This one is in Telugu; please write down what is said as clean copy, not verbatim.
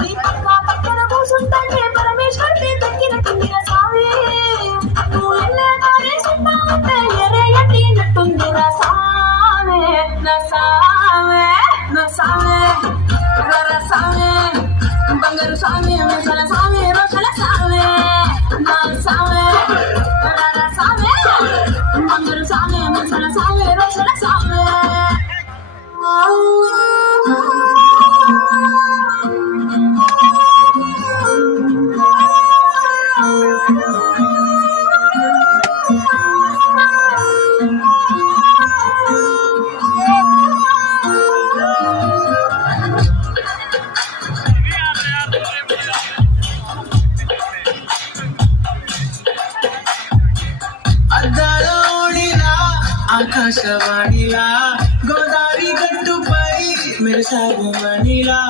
నీ పక్కన కూర్చుంటే పరమేశ్వరుని దక్కినట్టుంది నా సామి. నువ్వు ఎల్లే దారి సున్నా ఉంటే ఎరేయండి నట్టుంది నా సామే, నా సామే, నా సామే, నా సామే, బంగారు సామి, ముసల సామి, రోషల సామే, నా సామే, నా సామే, బంగారు సామి, ముసల సామి, రోషల సామే. ఆకాశవాణిలా గోదావరి గట్టుపై మెరసాగు మణిలా